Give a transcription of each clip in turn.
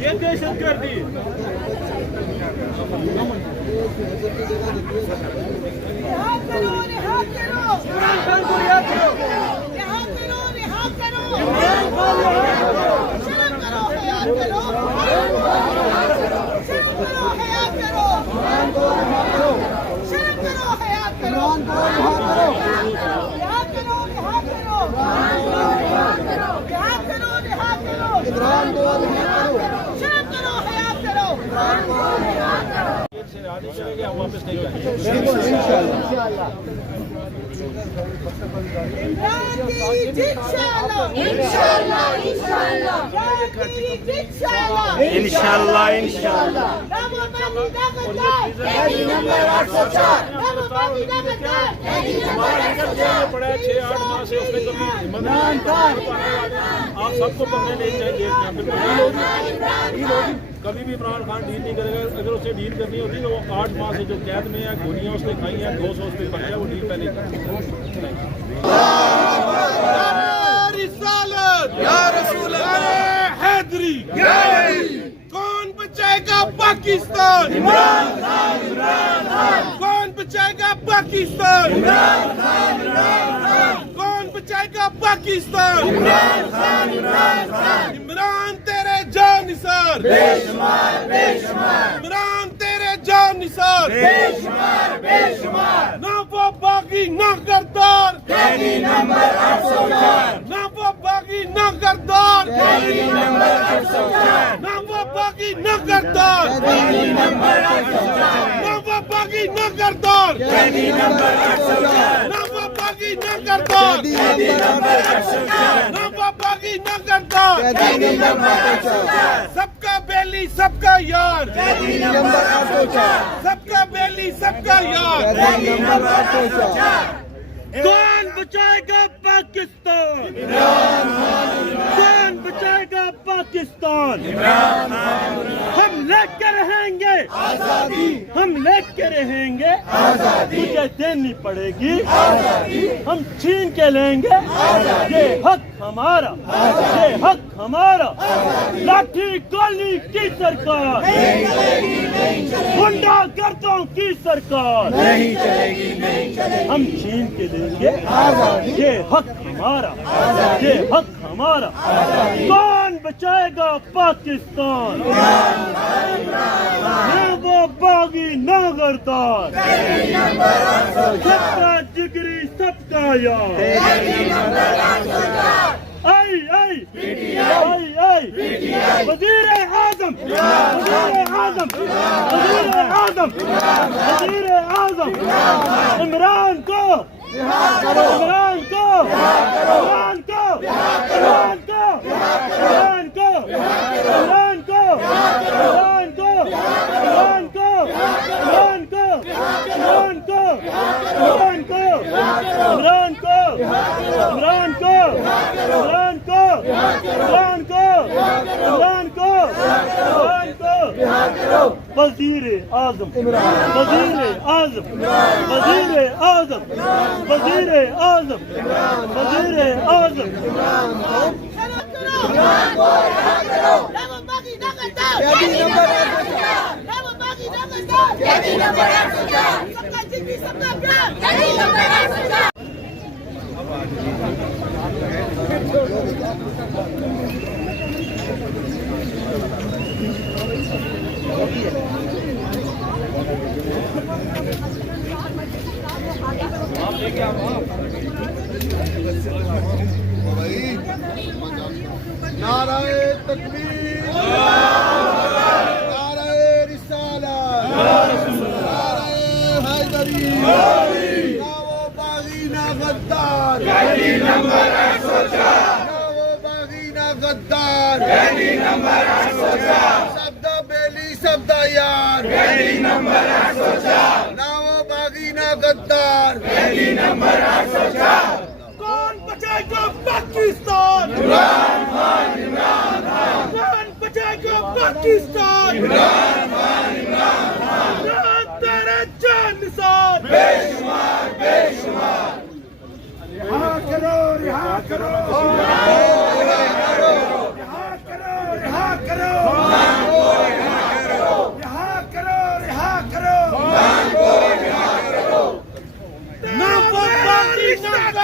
ये दहशतगर्दी रिहात करो, रिहात करो, इमरान खान को रिहा करो, रिहात करो, रिहात करो, इमरान खान रिहा करो, शर्म करो, हयात करो, शर्म करो, हयात करो, शर्म करो, हयात करो, रिहात करो, रिहात करो, रिहात करो, रिहात करो, शर्म करो, हयात करो, से आदेश चलेंगे, हम वापस नहीं जाएंगे। इमरान की जीत इंशाअल्लाह, इंशाअल्लाह, इंशाअल्लाह, इमरान की जीत इंशाअल्लाह, इंशाअल्लाह इंशाअल्लाह। रामोपाली दागदार, कैदी नंबर 804, रामोपाली दागदार, कैदी नंबर 804, पड़ा है 6-8 माह से उसने कभी इमरान खान आप सबको पकड़ने नहीं चाहिए। कभी भी इमरान खान डील नहीं करेगा। अगर उसे डील करनी होती तो वो 8 माह से जो कैद में है, गोलियां उसने खाई हैं, 200 उस पर पर्चा, वो डील पहले हैदरी कौन बचाएगा पाकिस्तान? इमरान खान, इमरान खान। कौन बचाएगा पाकिस्तान? इमरान खान, इमरान खान। कौन बचाएगा पाकिस्तान? इमरान खान, इमरान खान। इमरान तेरे जानिसार, बेशुमार बेशुमार। इमरान तेरे जानिसार, बेशुमार बेशुमार। ना वो बागी ना गद्दार, कैदी नंबर 804। ना वो बागी ना गद्दार, कैदी नंबर 804। ना वो बागी ना गद्दार, कैदी नंबर 804। ना वो बागी ना गद्दार, कैदी नंबर 804। ना वो बागी ना गद्दार, कैदी नंबर 804। ना वो बागी ना गद्दार, कैदी नंबर 804। सबका बेली सबका यार, कैदी नंबर 804। सबका बेली सबका यार, कैदी नंबर 804। कौन बचाएगा पाकिस्तान? कौन बचाएगा पाकिस्तान? हम लेकर रहेंगे आजादी, हम लेकर रहेंगे आजादी। तुझे देनी पड़ेगी आजादी, हम छीन के लेंगे आजादी। ये हक हमारा, ये हक हमारा। लाठी गोली की सरकार नहीं चलेगी, नहीं चलेगी। गुंडागर्दों की सरकार नहीं चलेगी, नहीं चलेगी। हम छीन के लेंगे आजादी, ये हक हमारा, ये हक हमारा। कौन बचाएगा पाकिस्तान? न वो बागी न गद्दार, सबका जिगरी सबका यार। आई आई आई आई वजीर आजम, वजीर आजम, वजीर आजम, वजीर आजम। इमरान को, इमरान को, इमरान को, इमरान को, इमरान को, इमरान को, इमरान को, इमरान को, इमरान को, इमरान को, इमरान को, इमरान को, इमरान को, इमरान को, इमरान को, इमरान को, इमरान को। वजीर आजम, वजीर आजम, वजीर आजम, वजीर आजम, वजीर आजम। रामोपाली दागदार, कैदी नंबर 804, रामोपाली दागदार, कैदी नंबर 804, सबका जिगरी सबका प्यार, कैदी नंबर 804। नाराए तकबीर, नाराए रिसालत, नाराए हैदरी, ना वो बागी ना गद्दार, कैदी नंबर 804। ना वो बागी ना गद्दार, कैदी नंबर 804। शब्द बेली शब्द यार, कैदी नंबर 804। ना वो बागी ना गद्दार कौन बचाएगा पाकिस्तान? इमरान खान, इमरान खान। कौन बचाएगा पाकिस्तान? इमरान खान, इमरान खान। तेरे जान निसार बेशुमार बेशुमार। रिहा करो रिहा करो रिहा करो रिहा करो रिहा करो रिहा करो। ना पाकिस्तान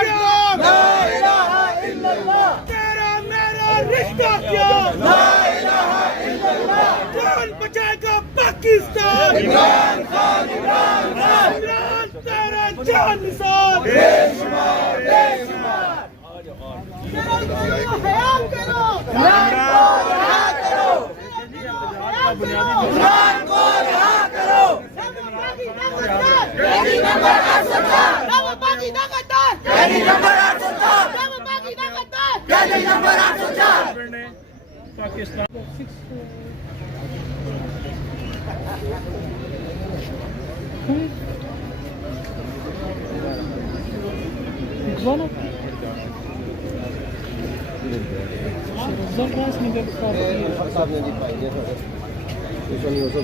ला इलाहा इल्लल्लाह। तेरा मेरा रिश्ता क्या? ला इलाहा इल्लल्लाह। कौन बचाएगा पाकिस्तान? इमरान खान, इमरान खान। इमरान तेरा जान निसार बेशुमार बेशुमार। ख्याल करो इमरान को रिहा करो। कैदी नंबर 8 सरकार बागी ना गद्दार कैदी नंबर 8 सरकार बागी ना गद्दार कैदी नंबर 8 सरकार पाकिस्तान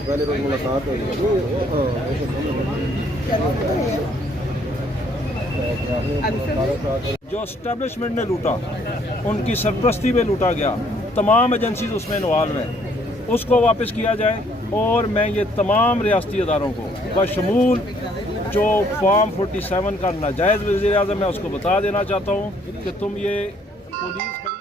पहले रोज मुलाकात हुई जो एस्टेब्लिशमेंट ने लूटा, उनकी सरपरस्ती में लूटा गया, तमाम एजेंसीज उसमें इन्वॉल्व हैं, उसको वापस किया जाए। और मैं ये तमाम रियासती अदारों को बशमूल जो फॉर्म 47 का नाजायज़ वज़ीर आज़म है उसको बता देना चाहता हूँ कि तुम ये पुलिस